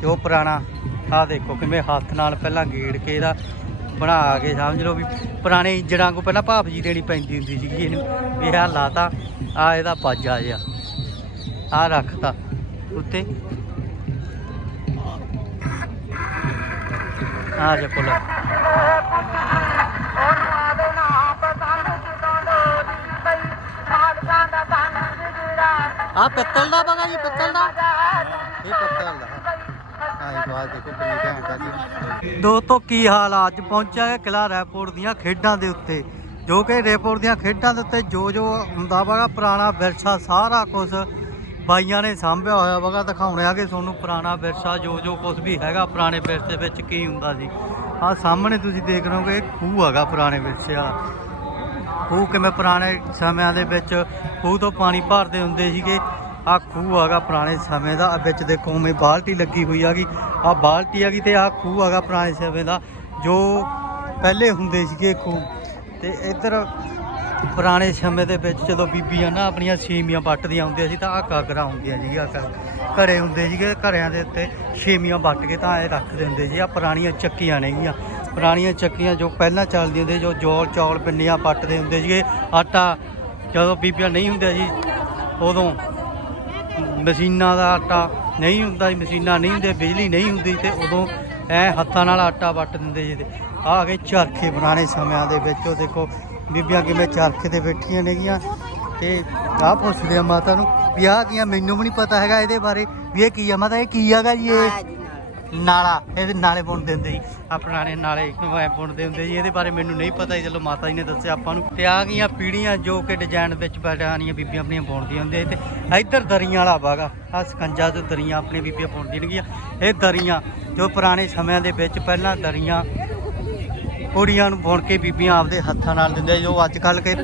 ਤੇ ਉਹ ਪੁਰਾਣਾ ਆ ਦੇਖੋ ਕਿਵੇਂ ਹੱਥ ਨਾਲ ਪਹਿਲਾਂ ਗੇੜ ਕੇ ਇਹਦਾ ਬਣਾ ਕੇ, ਸਮਝ ਲਓ ਵੀ ਪੁਰਾਣੇ ਇੰਜਣਾਂ ਕੋ ਪਹਿਲਾਂ ਭਾਪ ਜੀ ਦੇਣੀ ਪੈਂਦੀ ਹੁੰਦੀ ਸੀਗੀ ਇਹਨੂੰ, ਵੀ ਆਹ ਲਾਤਾ ਆ ਇਹਦਾ ਪਾਜਾ ਜਿਹਾ ਆ ਰੱਖਤਾ, ਉੱਤੇ। ਆ ਜੇ ਕੋਲ ਆ ਪਿੱਤਲ ਦਾ ਬਗਾ ਜੀ ਪਿੱਤਲ ਦਾ। ਇਹ ਪਿੱਤਲ ਦਾ। ਆਈ ਦੇਖੋ ਕਿੰਨੀ ਘੈਂਟ ਆ ਜੀ। ਦੋਸਤੋ, ਕੀ ਹਾਲ ਆ? ਅੱਜ ਪਹੁੰਚਿਆ ਹੈ ਕਿਲਾ ਰੈਪੋਰਟ ਦੀਆਂ ਖੇਡਾਂ ਦੇ ਉੱਤੇ। ਜੋ ਕਿ ਰੈਪੋਰਟ ਦੀਆਂ ਖੇਡਾਂ ਦੇ ਉੱਤੇ ਜੋ ਜੋ ਹੁੰਦਾ ਵਗਾ ਪੁਰਾਣਾ ਵਿਰਸਾ, ਸਾਰਾ ਕੁਝ ਬਾਈਆਂ ਨੇ ਸਾਂਭਿਆ ਹੋਇਆ ਵਗਾ ਦਿਖਾਉਣੇ ਆ ਕਿ ਤੁਹਾਨੂੰ ਪੁਰਾਣਾ ਵਿਰਸਾ, ਜੋ ਜੋ ਕੁਝ ਵੀ ਹੈਗਾ ਪੁਰਾਣੇ ਵਿਰਸੇ ਵਿੱਚ ਕੀ ਹੁੰਦਾ ਸੀ। ਆ ਸਾਹਮਣੇ ਤੁਸੀਂ ਦੇਖ ਰਹੇ ਹੋਗੇ ਇਹ ਖੂਹ ਹੈਗਾ ਪੁਰਾਣੇ ਵਿਰਸੇ ਵਾਲਾ। ਖੂਹ ਕਿਵੇਂ ਪੁਰਾਣੇ ਸਮਿਆਂ ਦੇ ਵਿੱਚ ਖੂਹ ਤੋਂ ਪਾਣੀ ਭਰਦੇ ਹੁੰਦੇ ਸੀਗੇ। ਆ ਖੂਹ ਹੈਗਾ ਪੁਰਾਣੇ ਸਮੇਂ ਦਾ ਵਿੱਚ ਦੇਖੋ ਉਵੇਂ ਬਾਲਟੀ ਲੱਗੀ ਹੋਈ ਹੈਗੀ। ਆ ਬਾਲਟੀ ਹੈਗੀ ਤੇ ਆ ਖੂਹ ਹੈਗਾ ਪੁਰਾਣੇ ਸਮੇਂ ਦਾ, ਜੋ ਪਹਿਲੇ ਹੁੰਦੇ ਸੀਗੇ ਖੂਹ। ਤੇ ਇੱਧਰ ਪੁਰਾਣੇ ਸਮੇਂ ਦੇ ਵਿੱਚ ਜਦੋਂ ਬੀਬੀਆਂ ਨਾ ਆਪਣੀਆਂ ਛੇਮੀਆਂ ਵੱਟਦੀਆਂ ਹੁੰਦੀਆਂ ਸੀ ਤਾਂ ਆ ਕਾਗਰਾ ਹੁੰਦੀਆਂ ਸੀਗੀਆਂ ਘ- ਘਰੇ ਹੁੰਦੇ ਸੀਗੇ, ਘਰਿਆਂ ਦੇ ਉੱਤੇ ਛੇਮੀਆਂ ਵੱਟ ਕੇ ਤਾਂ ਇਹ ਰੱਖਦੇ ਹੁੰਦੇ ਸੀ। ਆ ਪੁਰਾਣੀਆਂ ਚੱਕੀਆਂ ਨੇਗੀਆਂ, ਪੁਰਾਣੀਆਂ ਚੱਕੀਆਂ ਜੋ ਪਹਿਲਾਂ ਚੱਲਦੀਆਂ ਹੁੰਦੀਆਂ ਜੋ ਜੋਲ ਚੌਲ, ਪਿੰਨੀਆਂ ਪੱਟਦੇ ਹੁੰਦੇ ਸੀਗੇ। ਆਟਾ ਜਦੋਂ ਬੀਬੀਆਂ ਨਹੀਂ ਹੁੰਦੀਆਂ ਸੀ ਉਦੋਂ ਮਸ਼ੀਨਾਂ ਦਾ ਆਟਾ ਨਹੀਂ ਹੁੰਦਾ ਜੀ, ਮਸ਼ੀਨਾਂ ਨਹੀਂ ਹੁੰਦੇ, ਬਿਜਲੀ ਨਹੀਂ ਹੁੰਦੀ ਤੇ ਉਦੋਂ ਐ ਹੱਥਾਂ ਨਾਲ ਆਟਾ ਵੱਟ ਦਿੰਦੇ ਜੀ ਆਹ ਆ ਗਏ ਚਰਖੇ ਪੁਰਾਣੇ ਸਮਿਆਂ ਦੇ ਵਿੱਚ, ਉਹ ਦੇਖੋ ਬੀਬੀਆਂ ਕਿਵੇਂ ਚਰਖੇ ਤੇ ਬੈਠੀਆਂ ਨੇਗੀਆਂ ਤੇ ਆਹ ਪੁੱਛਦੇ ਆ ਮਾਤਾ ਨੂੰ ਵੀ ਆਹ ਕੀ ਆ, ਮੈਨੂੰ ਵੀ ਨਹੀਂ ਪਤਾ ਹੈਗਾ ਇਹਦੇ ਬਾਰੇ, ਵੀ ਇਹ ਕੀ ਆ? ਮਾਤਾ, ਇਹ ਕੀ ਹੈਗਾ ਜੀ ਇਹ? ਨਾਲਾ, ਇਹਦੇ ਨਾਲੇ ਬੁਣਦੇ ਹੁੰਦੇ ਜੀ। ਆ ਪੁਰਾਣੇ ਨਾਲੇ ਬੁਣਦੇ ਹੁੰਦੇ ਜੀ। ਇਹਦੇ ਬਾਰੇ ਮੈਨੂੰ ਨਹੀਂ ਪਤਾ ਜੀ ਚਲੋ ਮਾਤਾ ਜੀ ਨੇ ਦੱਸਿਆ ਆਪਾਂ ਨੂੰ। ਤੇ ਆ ਗਈਆਂ ਪੀੜੀਆਂ ਜੋ ਕਿ ਡਿਜ਼ਾਈਨ ਵਿੱਚ ਬੈਠਾਣੀਆਂ ਬੀਬੀਆਂ ਆਪਣੀਆਂ ਬੁਣਦੀਆਂ ਹੁੰਦੀਆਂ ਸੀ ਤੇ ਇੱਧਰ ਦਰੀਆਂ ਵਾਲਾ ਬਾਗਾ ਆ। ਸਕੰਜਾ ਤੋਂ ਦਰੀਆਂ ਆਪਣੀਆਂ ਬੀਬੀਆਂ ਬੁਣਦੀਆਂ ਨੇਗੀਆਂ ਇਹ ਦਰੀਆਂ ਜੋ ਪੁਰਾਣੇ ਸਮਿਆਂ ਦੇ ਵਿੱਚ ਪਹਿਲਾਂ ਦਰੀਆਂ ਕੁੜੀਆਂ ਨੂੰ ਬੁਣ ਕੇ ਬੀਬੀਆਂ ਆਪਦੇ ਹੱਥਾਂ ਨਾਲ ਦਿੰਦੇ ਜੋ ਅੱਜ ਕੱਲ ਕੇ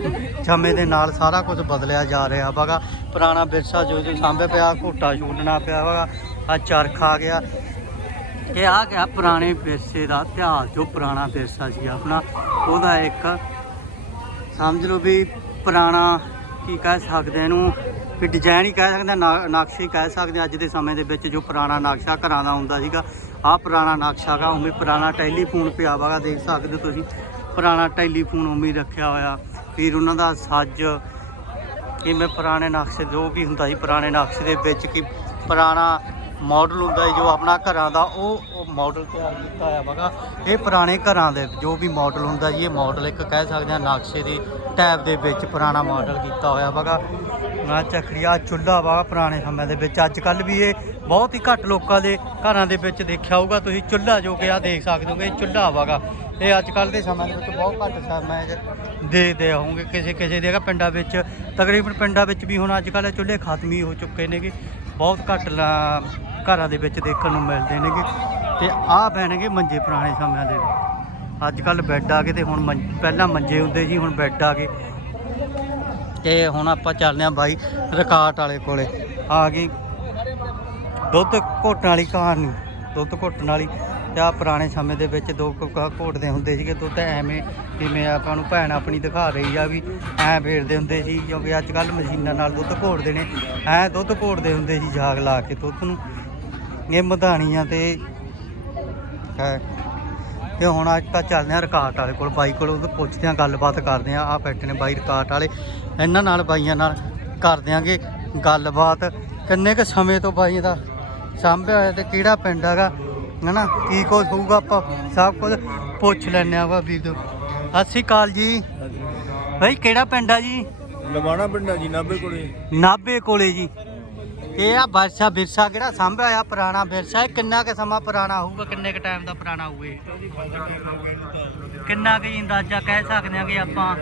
ਸਮੇਂ ਦੇ ਨਾਲ ਸਾਰਾ ਕੁਝ ਬਦਲਿਆ ਜਾ ਰਿਹਾ ਬਾਗਾ। ਪੁਰਾਣਾ ਵਿਰਸਾ ਜੋ ਜੋ ਸਾਂਭਿਆ ਪਿਆ, ਘੋਟਾ ਛੂਟਣਾ ਪਿਆ ਵਾ ਆ ਚਰਖ ਆ ਗਿਆ। ਕਿ ਆ ਗਿਆ ਪੁਰਾਣੇ ਵਿਰਸੇ ਦਾ ਇਤਿਹਾਸ, ਜੋ ਪੁਰਾਣਾ ਵਿਰਸਾ ਸੀ ਆਪਣਾ, ਉਹਦਾ ਇੱਕ ਸਮਝ ਲਓ ਵੀ ਪੁਰਾਣਾ ਕੀ ਕਹਿ ਸਕਦੇ ਇਹਨੂੰ, ਵੀ ਡਿਜ਼ਾਈਨ ਹੀ ਕਹਿ ਸਕਦੇ ਨਾ- ਨਕਸ਼ੇ ਹੀ ਕਹਿ ਸਕਦੇ ਅੱਜ ਦੇ ਸਮੇਂ ਦੇ ਵਿੱਚ ਜੋ ਪੁਰਾਣਾ ਨਕਸ਼ਾ ਘਰਾਂ ਦਾ ਹੁੰਦਾ ਸੀਗਾ, ਆਹ ਪੁਰਾਣਾ ਨਕਸ਼ਾ ਗਾ, ਉਵੇਂ ਪੁਰਾਣਾ ਟੈਲੀਫੋਨ ਪਿਆ ਵਾਗਾ ਦੇਖ ਸਕਦੇ ਹੋ ਤੁਸੀਂ, ਪੁਰਾਣਾ ਟੈਲੀਫੋਨ ਉਵੇਂ ਰੱਖਿਆ ਹੋਇਆ, ਫਿਰ ਉਹਨਾਂ ਦਾ ਸੱਜ ਕਿਵੇਂ ਪੁਰਾਣੇ ਨਕਸ਼ੇ, ਜੋ ਵੀ ਹੁੰਦਾ ਸੀ ਪੁਰਾਣੇ ਨਕਸ਼ੇ ਦੇ ਵਿੱਚ ਕੀ ਪੁਰਾਣਾ ਮਾਡਲ ਹੁੰਦਾ ਹੈ ਜੋ ਆਪਣਾ ਘਰਾਂ ਦਾ, ਉਹ ਉਹ ਮਾਡਲ ਤਿਆਰ ਕੀਤਾ ਹੋਇਆ ਵਗਾ ਇਹ ਪੁਰਾਣੇ ਘਰਾਂ ਦੇ ਜੋ ਵੀ ਮਾਡਲ ਹੁੰਦਾ ਜੀ ਇਹ ਮਾਡਲ ਇੱਕ ਕਹਿ ਸਕਦੇ ਹਾਂ ਨਕਸ਼ੇ ਦੇ ਟੈਬ ਦੇ ਵਿੱਚ ਪੁਰਾਣਾ ਮਾਡਲ ਕੀਤਾ ਹੋਇਆ ਵਗਾ ਨਾ ਚੱਕਰੀਆ ਚੁੱਲ੍ਹਾ ਵਾ ਪੁਰਾਣੇ ਸਮੇਂ ਦੇ ਵਿੱਚ। ਅੱਜ ਕੱਲ ਵੀ ਇਹ ਬਹੁਤ ਹੀ ਘੱਟ ਲੋਕਾਂ ਦੇ ਘਰਾਂ ਦੇ ਵਿੱਚ ਦੇਖਿਆ ਹੋਊਗਾ। ਤੁਸੀਂ ਚੁੱਲ੍ਹਾ ਜੋ ਕਿ ਆ ਦੇਖ ਸਕਦੇ ਹੋਗੇ, ਇਹ ਚੁੱਲ੍ਹਾ ਵਾਗਾ ਇਹ ਅੱਜ ਕੱਲ ਦੇ ਸਮੇਂ ਦੇ ਵਿੱਚ ਬਹੁਤ ਘੱਟ ਸਮੇਂ 'ਚ ਦੇਖਦੇ ਹੋਵੋਗੇ ਕਿਸੇ ਕਿਸੇ ਦੇ ਪਿੰਡਾਂ ਵਿੱਚ। ਤਕਰੀਬਨ ਪਿੰਡਾਂ ਵਿੱਚ ਵੀ ਹੁਣ ਅੱਜ ਕੱਲ ਚੁੱਲ੍ਹੇ ਖਤਮ ਹੀ ਹੋ ਚੁੱਕੇ ਨੇਗੇ। ਬਹੁਤ ਘੱਟ ਘਰਾਂ ਦੇ ਵਿੱਚ ਦੇਖਣ ਨੂੰ ਮਿਲਦੇ ਨੇਗੇ ਤੇ ਆਹ ਪੈਣਗੇ ਮੰਜੇ ਪੁਰਾਣੇ ਸਮਿਆਂ ਦੇ ਅੱਜ ਕੱਲ ਬੈੱਡ ਆ ਗਏ ਤੇ ਹੁਣ ਮੰਜ- ਪਹਿਲਾਂ ਮੰਜੇ ਹੁੰਦੇ ਸੀ, ਹੁਣ ਬੈੱਡ ਆ ਗਏ। ਤੇ ਹੁਣ ਆਪਾਂ ਚੱਲਦੇ ਆਂ ਬਾਈ ਰਕਾਟ ਵਾਲੇ ਕੋਲੇ। ਆ ਗਈ ਦੁੱਧ ਘੋਟਣ ਵਾਲੀ ਕਹਾਣੀ ਦੁੱਧ ਘੋਟਣ ਵਾਲੀ। ਤੇ ਆ ਪੁਰਾਣੇ ਸਮੇਂ ਦੇ ਵਿੱਚ ਦੋ ਕੁ ਘੋਟਦੇ ਹੁੰਦੇ ਸੀਗੇ ਦੁੱਧ ਐਵੇਂ ਜਿਵੇਂ ਆਪਾਂ ਨੂੰ ਭੈਣ ਆਪਣੀ ਦਿਖਾ ਰਹੀ ਆ ਵੀ ਐ ਫੇਰਦੇ ਹੁੰਦੇ ਸੀ, ਕਿਉਂਕਿ ਅੱਜ ਕੱਲ ਮਸ਼ੀਨਾਂ ਨਾਲ ਦੁੱਧ ਘੋਟਦੇ ਨੇ। ਐ ਦੁੱਧ ਘੋਟਦੇ ਹੁੰਦੇ ਸੀ ਜਾਗ ਲਾ ਕੇ ਦੁੱਧ ਨੂੰ। ਇਹ ਮਧਾਣੀਆਂ ਤੇ ਹੈ। ਤੇ ਹੁਣ ਅੱਜ ਤਾਂ ਚੱਲਦੇ ਆ ਰਕਾਟ ਵਾਲੇ ਕੋਲ ਬਾਈ ਕੋਲ ਉਹ ਪੁੱਛਦੇ ਆ ਗੱਲਬਾਤ ਕਰਦੇ ਆ ਆ ਬੈਠੇ ਨੇ ਬਾਈ ਰਕਾਟ ਵਾਲੇ। ਇਹਨਾਂ ਨਾਲ ਬਾਈਆਂ ਨਾਲ ਕਰ ਦਿਆਂਗੇ ਗੱਲਬਾਤ। ਕਿੰਨੇ ਕ ਸਮੇਂ ਤੋਂ ਬਾਈ ਦਾ ਸਾਂਭਿਆ ਹੋਇਆ ਤੇ ਕਿਹੜਾ ਪਿੰਡ ਹੈਗਾ? ਹਨਾ ਕੀ ਕੁਝ ਹੋਊਗਾ ਆਪਾਂ ਸਭ ਕੁਝ ਪੁੱਛ ਲੈਣੇ ਆ ਭਾਬੀ ਤੋਂ। ਸ਼੍ਰੀ ਅਕਾਲ ਜੀ। ਬਾਈ ਕਿਹੜਾ ਪਿੰਡ ਆ ਜੀ? ਲਵਾਣਾ ਪਿੰਡਾ ਜੀ ਨਾਬੇ ਕੋਲੇ। ਨਾਭੇ ਕੋਲੇ ਜੀ। ਇਹ ਆ ਵਰਸਾ ਵਿਰਸਾ ਕਿਹੜਾ ਸਾਂਭਿਆ ਆ ਪੁਰਾਣਾ ਵਿਰਸਾ ਇਹ ਕਿੰਨਾ ਕੁ ਸਮਾਂ ਪੁਰਾਣਾ ਹੋਊਗਾ? ਕਿੰਨੇ ਕੁ ਟਾਈਮ ਦਾ ਪੁਰਾਣਾ ਹੋਊਗਾ ਕਿੰਨਾ ਕੁ ਜੀ ਅੰਦਾਜ਼ਾ ਕਹਿ ਸਕਦੇ ਆ ਕਿ ਆਪਾਂ?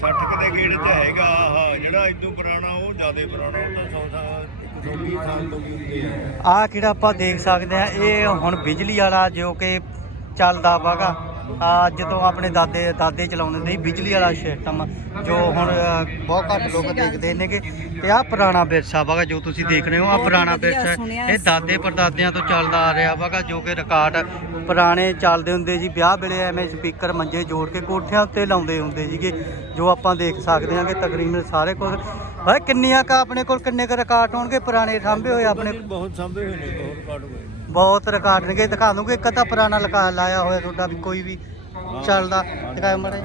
60 ਕਿਤੇ ਗੇੜ ਤੇ ਹੈਗਾ ਆਹ ਜਿਹੜਾ ਇਦੋਂ ਪੁਰਾਣਾ ਉਹ ਜ਼ਿਆਦਾ ਪੁਰਾਣਾ ਉਹ ਤਾਂ 100 ਸਾਲ 120 ਸਾਲ ਤੋਂ ਵੀ ਉੱਤੇ ਆ। ਆ ਕਿਹੜਾ ਆਪਾਂ ਦੇਖ ਸਕਦੇ ਆ ਇਹ ਹੁਣ ਬਿਜਲੀ ਵਾਲਾ ਜੋ ਕਿ ਚੱਲਦਾ ਵਾਗਾ। ਆ ਜਦੋਂ ਆਪਣੇ ਦਾਦੇ ਦਾਦੇ ਚਲਾਉਂਦੇ ਹੁੰਦੇ ਸੀ ਬਿਜਲੀ ਵਾਲਾ ਸਿਸਟਮ ਜੋ ਹੁਣ ਬਹੁਤ ਘੱਟ ਲੋਕ ਦੇਖਦੇ ਨੇਗੇ ਤੇ ਆ ਪੁਰਾਣਾ ਵਿਰਸਾ ਵਾਗਾ ਜੋ ਤੁਸੀਂ ਦੇਖ ਰਹੇ ਹੋ ਆ ਪੁਰਾਣਾ ਵਿਰਸਾ। ਇਹ ਦਾਦੇ ਪਰਦਾਦਿਆਂ ਤੋਂ ਚੱਲਦਾ ਆ ਰਿਹਾ ਵਾਗਾ ਜੋ ਕਿ ਰਿਕਾਰਡ ਪੁਰਾਣੇ ਚੱਲਦੇ ਹੁੰਦੇ ਜੀ ਵਿਆਹ ਵੇਲੇ ਐਵੇਂ ਸਪੀਕਰ ਮੰਜੇ ਜੋੜ ਕੇ ਕੋਠਿਆਂ ਉੱਤੇ ਲਾਉਂਦੇ ਹੁੰਦੇ ਸੀਗੇ ਜੋ ਆਪਾਂ ਦੇਖ ਸਕਦੇ ਹਾਂ ਕਿ ਤਕਰੀਬਨ ਸਾਰੇ ਕੁਝ ਓਏ ਕਿੰਨੀਆਂ ਕਾ ਆਪਣੇ ਕੋਲ ਕਿੰਨੇ ਕੁ ਰਿਕਾਰਡ ਹੋਣਗੇ ਪੁਰਾਣੇ ਸਾਂਭੇ ਹੋਏ ਆਪਣੇ ਬਹੁਤ ਸਾਂਭੇ ਹੋਏ ਨੇ ਬਹੁਤ ਕਾਟ ਹੋਏ। ਬਹੁਤ ਰਿਕਾਰਡ ਨੇਗੇ ਦਿਖਾ ਦੂੰਗੇ ਇੱਕ ਤਾਂ ਪੁਰਾਣਾ ਲਕਾ ਲਾਇਆ ਹੋਇਆ ਤੁਹਾਡਾ ਵੀ ਕੋਈ ਵੀ ਚੱਲਦਾ। ਦਿਖਾਓ ਮੜੇ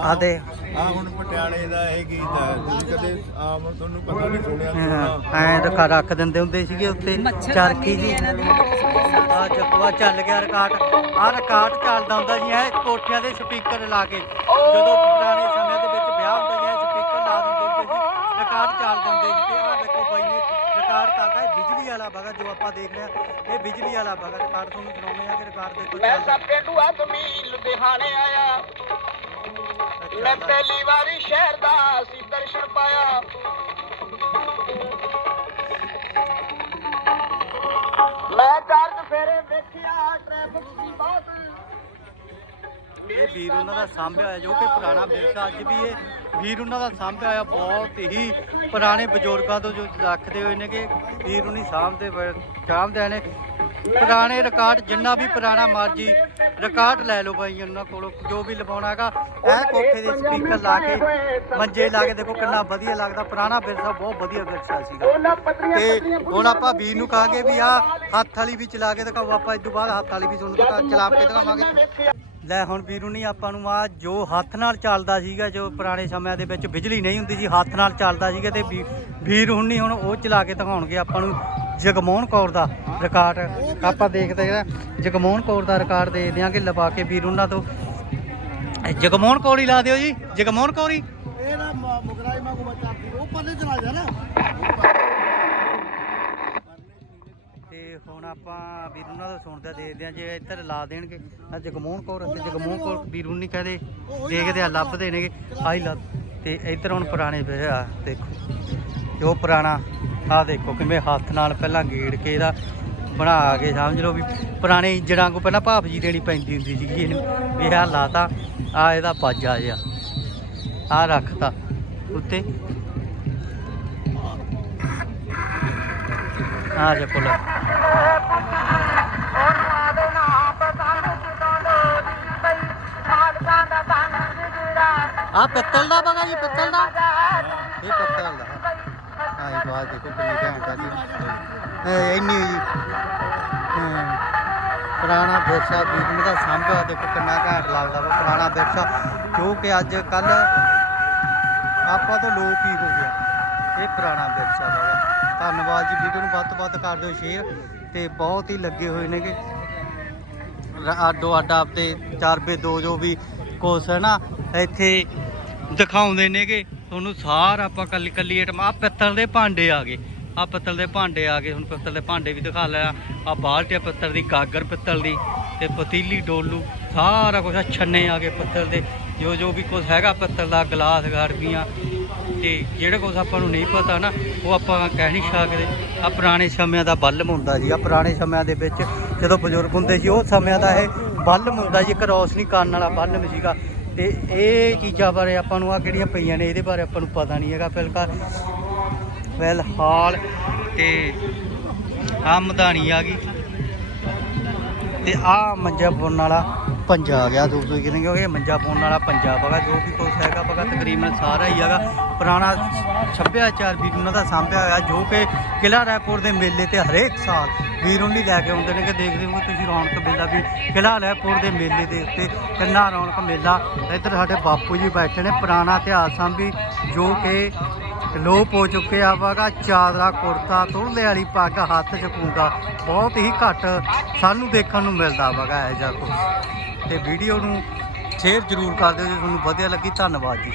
ਆ ਦੇ ਆ ਹੁਣ ਪਟਿਆਲੇ ਦਾ ਇਹ ਗੀਤ ਹੈ। ਤੁਸੀਂ ਕਦੇ ਆਮ ਤੁਹਾਨੂੰ ਪਤਾ ਨਹੀਂ ਸੁਣਿਆ। ਐ ਰੱਖ ਰੱਖ ਦਿੰਦੇ ਹੁੰਦੇ ਸੀਗੇ ਉੱਤੇ ਚਰਖੀ ਜੀ। ਆ ਚੱਕਵਾ ਚੱਲ ਗਿਆ ਰਿਕਾਰਡ। ਆ ਰਿਕਾਰਡ ਚੱਲਦਾ ਹੁੰਦਾ ਜੀ ਐ ਕੋਠਿਆਂ ਦੇ ਸਪੀਕਰ ਲਾ ਕੇ। ਜਦੋਂ ਪੁਰਾਣੇ ਸਮੇਂ ਦੇ ਵਿੱਚ ਵਿਆਹ ਹੁੰਦਾ ਜੀ ਸਪੀਕਰ ਲਾ ਦਿੰਦੇ ਹੁੰਦੇ ਸੀ। ਰਿਕਾਰਡ ਚੱਲ ਦਿੰਦੇ ਸੀ ਤੇ ਆ ਰਿਕਾਰਡ ਚੱਲਦਾ ਇਹ ਬਿਜਲੀ ਵਾਲਾ ਬਗਾ ਜੋ ਆਪਾਂ ਦੇਖ ਰਹੇ ਆ ਇਹ ਬਿਜਲੀ ਵਾਲਾ ਬਗਾ ਰਿਕਾਰਡ ਤੁਹਾਨੂੰ ਸੁਣਾਉਂਦੇ ਆ ਕਿ ਰਿਕਾਰਡ ਦੇਖੋ ਮੈਂ ਤਾਂ ਪੇਂਡੂ ਆਦਮੀ ਲੁਧਿਆਣੇ ਆਇਆ। ਮੈਂ। ਪਹਿਲੀ ਵਾਰੀ ਸ਼ਹਿਰ ਦਾ ਸੀ ਦਰਸ਼ਨ ਪਾਇਆ। ਮੈਂ ਚਾਰ ਫੇਰੇ ਵੇਖਿਆ ਟ੍ਰੈਫਿਕ ਦੀ ਬਹੁਤ। ਇਹ ਵੀਰ ਉਹਨਾਂ ਦਾ ਸਾਂਭਿਆ ਹੋਇਆ ਜੋ ਕਿ ਪੁਰਾਣਾ ਵਿਰਸਾ ਅੱਜ ਵੀ ਇਹ ਵੀਰ ਉਹਨਾਂ ਦਾ ਸਾਂਭਿਆ ਹੋਇਆ ਬਹੁਤ ਹੀ ਪੁਰਾਣੇ ਬਜ਼ੁਰਗਾਂ ਤੋਂ ਜੋ ਰੱਖਦੇ ਹੋਏ ਨੇ ਕਿ ਵੀਰ ਨਹੀਂ ਸਾਂਭਦੇ ਹੋਏ- ਸਾਂਭਦੇ ਨੇ। ਪੁਰਾਣੇ ਰਿਕਾਰਡ, ਜਿੰਨਾ ਵੀ ਪੁਰਾਣਾ ਮਰਜ਼ੀ ਰਿਕਾਰਡ ਲੈ ਲਓ ਭਾਈ ਉਹਨਾਂ ਕੋਲੋਂ ਜੋ ਵੀ ਲਵਾਉਣਾ ਹੈਗਾ, ਇਹ ਕੋਠੇ ਦੇ ਸਪੀਕਰ ਲਾ ਕੇ, ਮੰਜੇ ਲਾ ਕੇ ਦੇਖੋ ਕਿੰਨਾ ਵਧੀਆ ਲੱਗਦਾ। ਪੁਰਾਣਾ ਵਿਰਸਾ ਬਹੁਤ ਵਧੀਆ ਵਿਰਸਾ ਸੀਗਾ। ਉਹਨਾਂ ਤੇ ਹੁਣ ਆਪਾਂ ਵੀਰ ਨੂੰ ਕਹਾਂਗੇ ਵੀ ਆ ਹੱਥ ਵਾਲੀ ਵੀ ਚਲਾ ਕੇ ਦਿਖਾਓ, ਆਪਾਂ ਇਸ ਤੋਂ ਬਾਅਦ ਹੱਥ ਵਾਲੀ ਵੀ ਤੁਹਾਨੂੰ ਦਿਖਾ ਚਲਾ ਕੇ ਦਿਖਾਵਾਂਗੇ। ਲੈ ਹੁਣ ਵੀਰੂ ਨਹੀਂ ਆਪਾਂ ਨੂੰ ਆ ਜੋ ਹੱਥ ਨਾਲ ਚੱਲਦਾ ਸੀਗਾ, ਜੋ ਪੁਰਾਣੇ ਸਮਿਆਂ ਦੇ ਵਿੱਚ ਬਿਜਲੀ ਨਹੀਂ ਹੁੰਦੀ ਸੀ, ਹੱਥ ਨਾਲ ਚੱਲਦਾ ਸੀਗਾ ਤੇ ਵੀਰ ਹੁਣ ਨਹੀਂ ਹੁਣ ਉਹ ਚਲਾ ਕੇ ਦਿਖਾਉਣਗੇ ਆਪਾਂ ਨੂੰ ਜਗਮੋਹਨ ਕੌਰ ਦਾ ਰਿਕਾਰਡ ਆਪਾਂ ਦੇਖਦੇ ਹਾਂ ਜਗਮੋਹਨ ਕੌਰ ਦਾ ਰਿਕਾਰਡ ਦੇ ਦਿਆਂਗੇ, ਲਵਾ ਕੇ ਵੀਰ ਉਹਨਾਂ ਤੋਂ। ਜਗਮੋਹਨ ਕੌਰ ਹੀ ਲਾ ਦਿਓ ਜੀ, ਜਗਮੋਹਨ ਕੌਰ ਹੀ। ਇਹਦਾ ਮੁਗਰਾਈ ਮਾਗੂ ਬੱਚਾ ਉਹ ਪੱਲੇ ਚਲਾ ਜਾ ਨਾ। ਆਪਾਂ ਵੀਰ ਉਹਨਾਂ ਦਾ ਸੁਣਦੇ ਦੇਖਦੇ ਆ, ਜੇ ਇੱਧਰ ਲਾ ਦੇਣਗੇ ਤਾਂ ਜਗਮੋਹਨ ਕੌਰ ਤੇ ਜਗਮੋਹਨ ਕੌਰ ਵੀਰੂ ਨੂੰ ਨਹੀਂ ਕਹਦੇ, ਦੇਖਦੇ ਆ ਲੱਭਦੇ ਨੇਗੇ ਆਈ ਲੱਭ, ਤੇ ਇੱਧਰ ਹੁਣ ਪੁਰਾਣੇ ਪਏ ਆ, ਦੇਖੋ। ਜੋ ਪੁਰਾਣਾ ਆ ਦੇਖੋ ਕਿਵੇਂ ਹੱਥ ਨਾਲ ਪਹਿਲਾਂ ਗੇੜ ਕੇ ਇਹਦਾ ਬਣਾ ਕੇ, ਸਮਝ ਲਓ ਵੀ ਪੁਰਾਣੇ ਇੰਜਣਾਂ ਕੋ ਪਹਿਲਾਂ ਭਾਪ ਜੀ ਦੇਣੀ ਪੈਂਦੀ ਹੁੰਦੀ ਸੀਗੀ ਇਹਨੂੰ ਇਹ ਆ ਲਾਤਾ ਆ ਇਹਦਾ ਪਾਜਾ ਜਿਹਾ ਆ ਰੱਖਤਾ, ਉੱਤੇ। ਆ ਜਾ ਕੋਲ ਆ ਪਿੱਤਲ ਦਾ ਬਗਾ ਜੀ, ਪਿੱਤਲ ਦਾ। ਇਹ ਪਿੱਤਲ ਦਾ। ਆਹ ਬਾਤ ਦੇਖੋ ਕਿੰਨੀ ਘੈਂਟ ਆ ਜੀ। ਇਹ ਇੰਨੀ ਜੀ। ਪੁਰਾਣਾ ਵਿਰਸਾ ਵੀਰ ਦਾ ਸਾਂਭਿਆ, ਦੇਖੋ ਕਿੰਨਾ ਘੈਂਟ ਲੱਗਦਾ ਵਾ ਪੁਰਾਣਾ ਵਿਰਸਾ। ਜੋ ਕਿ ਅੱਜ ਕੱਲ ਆਪਾਂ ਤੋਂ ਲੋਕ ਹੀ ਹੋ ਗਿਆ ਇਹ ਪੁਰਾਣਾ ਵਿਰਸਾ ਹੈਗਾ। ਧੰਨਵਾਦ ਜੀ, ਵੀਡੀਓ ਨੂੰ ਵੱਧ ਤੋਂ ਵੱਧ ਕਰ ਦਿਓ ਸ਼ੇਅਰ ਤੇ ਬਹੁਤ ਹੀ ਲੱਗੇ ਹੋਏ ਨੇਗੇ। ਆਡੋ ਅੱਡ ਆਪਦੇ ਚਾਰਬੇ ਦੋ ਜੋ ਵੀ ਕੁਛ ਹੈ ਨਾ, ਇੱਥੇ ਦਿਖਾਉਂਦੇ ਨੇਗੇ। ਤੁਹਾਨੂੰ ਸਾਰਾ ਆਪਾਂ ਕੱਲੀ ਕੱਲੀ ਆਈਟਮ ਆ ਪਿੱਤਲ ਦੇ ਭਾਂਡੇ ਆ ਗਏ। ਆ ਪਿੱਤਲ ਦੇ ਭਾਂਡੇ ਆ ਗਏ, ਹੁਣ ਪਿੱਤਲ ਦੇ ਭਾਂਡੇ ਵੀ ਦਿਖਾ ਲਿਆ। ਆ ਬਾਲਟੀਆਂ ਪਿੱਤਲ ਦੀ, ਗਾਗਰ ਪਿੱਤਲ ਦੀ ਤੇ ਪਤੀਲੀ ਡੋਲੂ, ਸਾਰਾ ਕੁਝ ਛੰਨੇ ਆ ਗਏ ਪਿੱਤਲ ਦੇ। ਜੋ ਜੋ ਵੀ ਕੁਝ ਹੈਗਾ ਪਿੱਤਲ ਦਾ, ਗਲਾਸ ਗਾੜੀਆਂ ਤੇ ਜਿਹੜਾ ਕੁਝ ਆਪਾਂ ਨੂੰ ਨਹੀਂ ਪਤਾ ਨਾ, ਉਹ ਆਪਾਂ ਕਹਿ ਨਹੀਂ ਸਕਦੇ। ਆ ਪੁਰਾਣੇ ਸਮਿਆਂ ਦਾ ਬਲਮ ਹੁੰਦਾ ਜੀ ਆ ਪੁਰਾਣੇ ਸਮਿਆਂ ਦੇ ਵਿੱਚ ਜਦੋਂ ਬਜ਼ੁਰਗ ਹੁੰਦੇ ਸੀ, ਉਹ ਸਮਿਆਂ ਦਾ ਇਹ ਬਲਮ ਹੁੰਦਾ ਜੀ ਇੱਕ ਰੌਸ਼ਨੀ ਕਰਨ ਵਾਲਾ ਬਲਮ ਸੀਗਾ। ਤੇ ਇਹ ਚੀਜ਼ਾਂ ਬਾਰੇ ਆਪਾਂ ਨੂੰ ਆ ਕਿਹੜੀਆਂ ਪਈਆਂ ਨੇ, ਇਹਦੇ ਬਾਰੇ ਆਪਾਂ ਨੂੰ ਪਤਾ ਨਹੀਂ ਹੈਗਾ ਫਿਲਹਾਲ। ਫਿਲਹਾਲ ਤੇ ਆ ਮਧਾਣੀ ਆ ਗਈ। ਤੇ ਆ ਮੰਜਾ ਪਾਉਣ ਵਾਲਾ ਪੰਜਾ ਆ ਗਿਆ ਦੋਸਤੋ ਕਿਹਨੇ ਕਿਉਂਕਿ ਮੰਜਾ ਪਾਉਣ ਵਾਲਾ ਪੰਜਾਬ ਹੈਗਾ ਜੋ ਵੀ ਕੁਛ ਹੈਗਾ ਬਗਾ ਤਕਰੀਬਨ ਸਾਰਾ ਹੀ ਹੈਗਾ। ਪੁਰਾਣਾ ਸੱਭਿਆਚਾਰ ਵੀ ਉਹਨਾਂ ਦਾ ਸਾਂਭਿਆ ਹੋਇਆ, ਜੋ ਕਿ ਕਿਲ੍ਹਾ ਰਾਏਪੁਰ ਦੇ ਮੇਲੇ ਤੇ ਹਰੇਕ ਸਾਲ ਵੀਰ ਉਹਨੀ ਲੈ ਕੇ ਆਉਂਦੇ ਨੇ ਕਿ ਦੇਖਦੇ ਹੋ ਤੁਸੀਂ ਰੌਣਕ ਮੇਲਾ ਵੀ ਕਿਲ੍ਹਾ ਰਾਏਪੁਰ ਦੇ ਮੇਲੇ ਦੇ ਉੱਤੇ ਕਿੰਨਾ ਰੌਣਕ ਮੇਲਾ। ਇੱਧਰ ਸਾਡੇ ਬਾਪੂ ਜੀ ਬੈਠੇ ਨੇ, ਪੁਰਾਣਾ ਇਤਿਹਾਸ ਸਾਂਭੀ, ਜੋ ਕਿ ਲੋਪ ਹੋ ਚੁੱਕੇ ਆ ਵਾਗਾ ਚਾਦਰਾ, ਕੁੜਤਾ, ਤੁਰਲੇ ਵਾਲੀ ਪੱਗ ਹੱਥ ਚ ਪੂੰਗਾ ਬਹੁਤ ਹੀ ਘੱਟ ਸਾਨੂੰ ਦੇਖਣ ਨੂੰ ਮਿਲਦਾ ਵਾਗਾ ਇਹ ਜਿਹਾ ਕੁਝ ਤੇ ਵੀਡੀਓ ਨੂੰ ਸ਼ੇਅਰ ਜ਼ਰੂਰ ਕਰ ਦਿਓ ਜੇ ਤੁਹਾਨੂੰ ਵਧੀਆ ਲੱਗੀ ਧੰਨਵਾਦ ਜੀ।